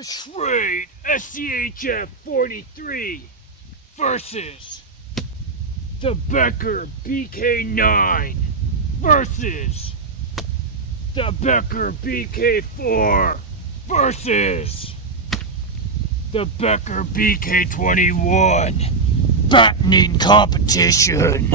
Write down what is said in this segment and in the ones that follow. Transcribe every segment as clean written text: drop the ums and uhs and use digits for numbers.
The Schrade SCHF 43 versus the Becker Bk9 versus the Becker Bk4 versus the Becker Bk21 batoning competition.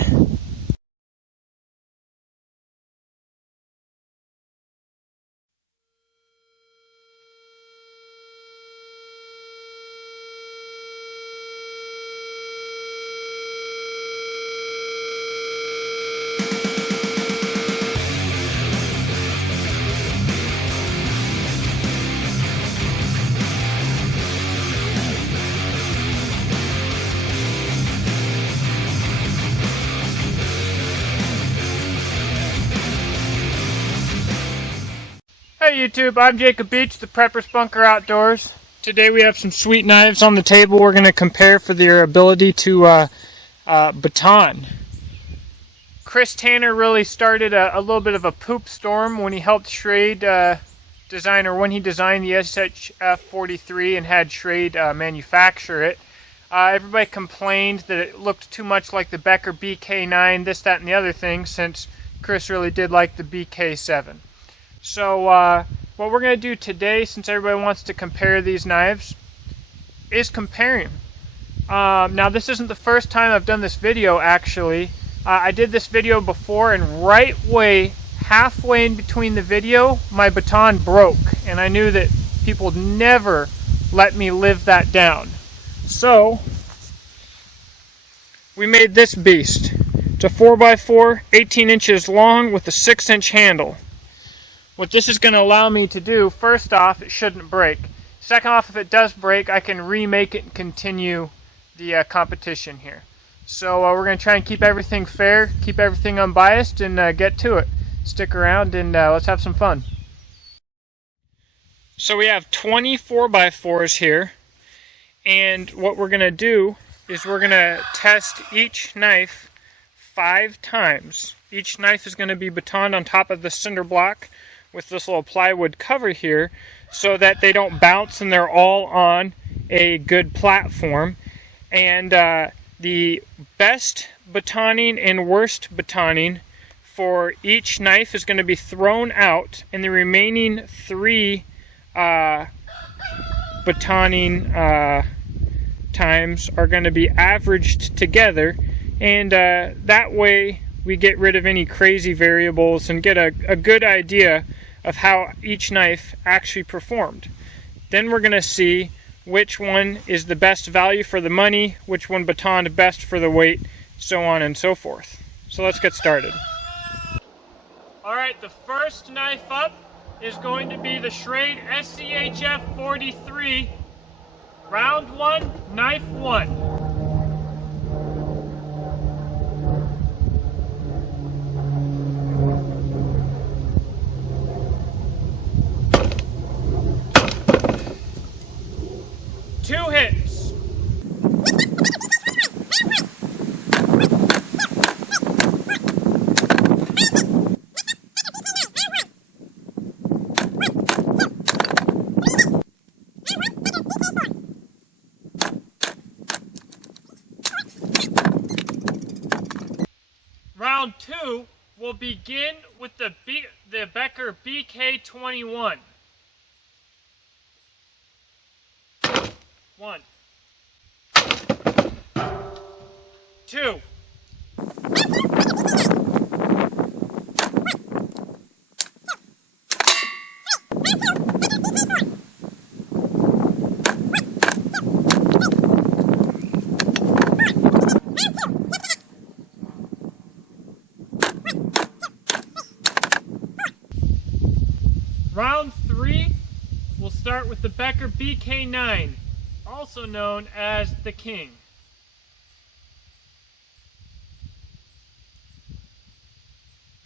Hey YouTube, I'm Jacob Beach, the Prepper's Bunker Outdoors. Today we have some sweet knives on the table we're going to compare for their ability to baton. Chris Tanner really started a little bit of a poop storm when he helped Schrade design, or when he designed the SCHF 43 and had Schrade manufacture it. Everybody complained that it looked too much like the Becker Bk9, this, that, and the other thing, since Chris really did like the Bk7. So what we're going to do today, since everybody wants to compare these knives, is comparing. Now this isn't the first time I've done this video actually. I did this video before, and halfway in between the video, my baton broke. And I knew that people would never let me live that down. So we made this beast. It's a 4x4, 18 inches long with a 6-inch handle. What this is going to allow me to do, first off, it shouldn't break. Second off, if it does break, I can remake it and continue the competition here. So we're going to try and keep everything fair, keep everything unbiased, and get to it. Stick around and let's have some fun. So we have 20 4x4s here, and what we're going to do is we're going to test each knife 5 times. Each knife is going to be batoned on top of the cinder block with this little plywood cover here, so that they don't bounce and they're all on a good platform. And the best batoning and worst batoning for each knife is going to be thrown out, and the remaining 3 batoning times are going to be averaged together, and that way we get rid of any crazy variables and get a good idea of how each knife actually performed. Then we're going to see which one is the best value for the money, which one batoned best for the weight, so on and so forth. So let's get started. Alright, the first knife up is going to be the Schrade SCHF 43. Round 1, knife 1. Two hits. Round 2 will begin with the Becker Bk21. 1, 2. Round 3 will start with the Becker Bk9, also known as the King.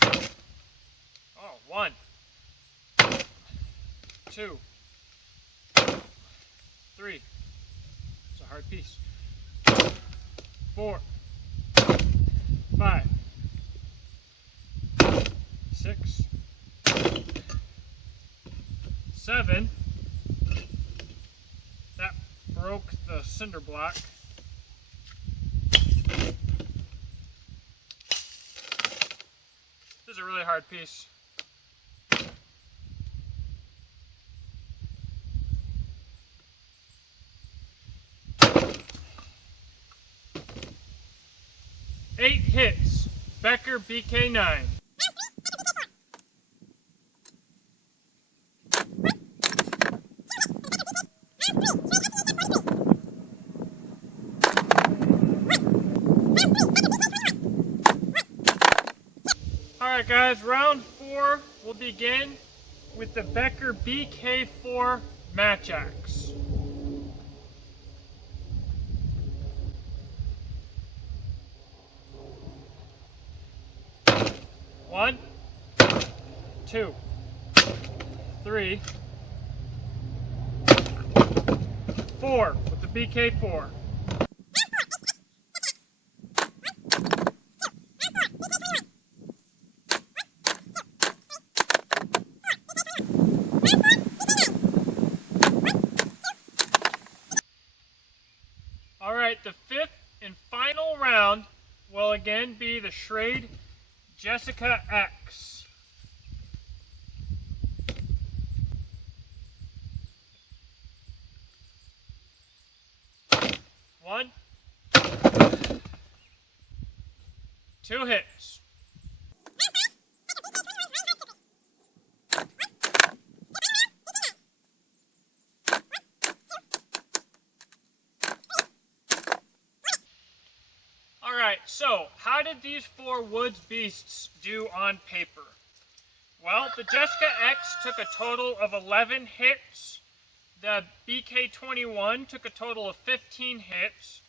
Oh, 1, 2, 3. It's a hard piece. 4, 5, 6, 7, broke the cinder block. This is a really hard piece. Eight hits, Becker Bk9. Alright guys, round 4 will begin with the Becker Bk4 match axe. One, 2, 3, 4 with the Bk4. Alright, the 5th and final round will again be the Schrade Jessica X. One, 2 hits. Alright, so how did these 4 woods beasts do on paper? Well, the Jessica X took a total of 11 hits, the Bk21 took a total of 15 hits,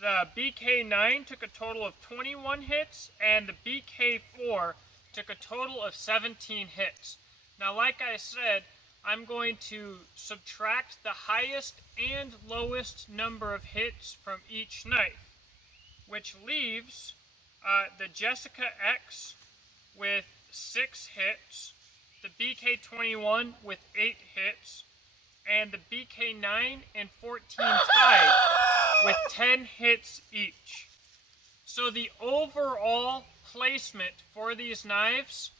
the Bk9 took a total of 21 hits, and the Bk4 took a total of 17 hits. Now, like I said, I'm going to subtract the highest and lowest number of hits from each knife, which leaves the Jessica X with 6 hits, the Bk21 with 8 hits, and the Bk9 and 14 tied with 10 hits each. So the overall placement for these knives,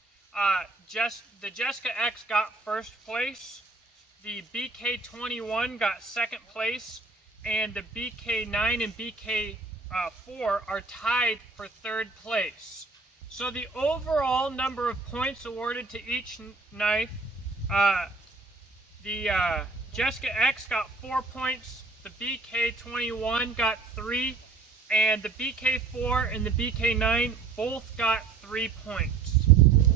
the Jessica X got first place, the Bk21 got second place, and the Bk9 and Bk4 are tied for third place. So the overall number of points awarded to each knife, the Jessica X got 4 points, the Bk21 got 3, and the Bk4 and the Bk9 both got 3 points.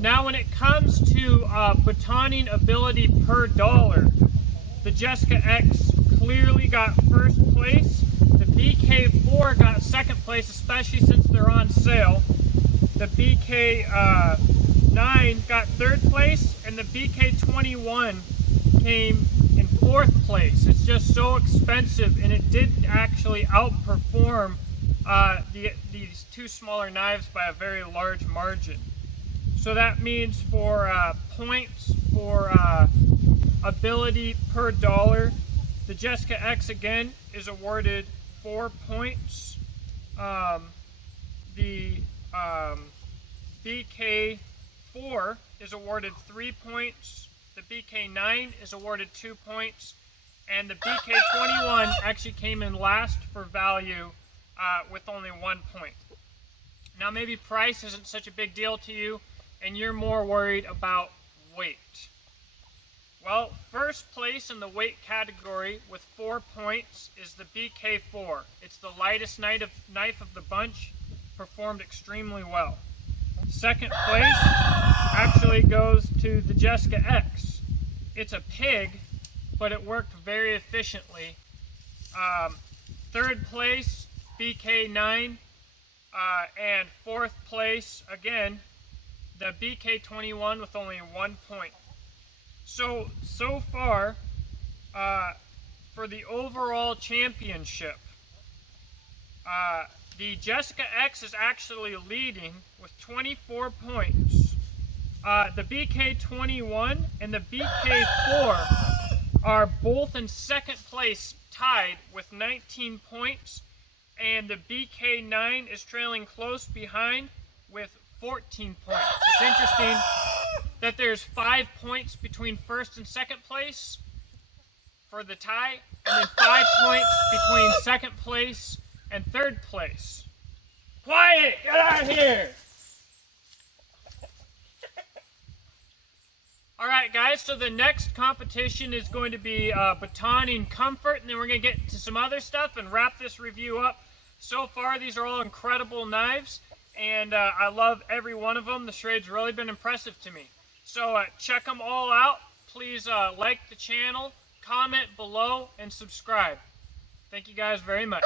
Now when it comes to batoning ability per dollar, the Jessica X clearly got first place. The Bk4 got second place, especially since they're on sale. The Bk9 got third place, and the Bk21 came in fourth place. It's just so expensive, and it did actually outperform these 2 smaller knives by a very large margin. So that means for points for ability per dollar, the Jessica X again is awarded 4 points. The Bk4 is awarded 3 points. The Bk9 is awarded 2 points. And the Bk21 actually came in last for value with only 1 point. Now maybe price isn't such a big deal to you, and you're more worried about weight. Well, first place in the weight category with 4 points is the Bk4. It's the lightest knife of the bunch, performed extremely well. Second place actually goes to the Jessica X. It's a pig, but it worked very efficiently. Third place, Bk9, and fourth place, again, the Bk21 with only 1 point. So far, for the overall championship, the Jessica X is actually leading with 24 points. The Bk21 and the Bk4 are both in second place, tied with 19 points, and the Bk9 is trailing close behind with 14 points. It's interesting that there's 5 points between first and second place for the tie, and then 5 points between second place and third place. Quiet! Get out of here! Alright guys, so the next competition is going to be Batoning Comfort, and then we're going to get to some other stuff and wrap this review up. So far, these are all incredible knives, and I love every one of them. The Schrade's really been impressive to me. So check them all out. Please like the channel, comment below, and subscribe. Thank you guys very much.